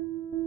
thank you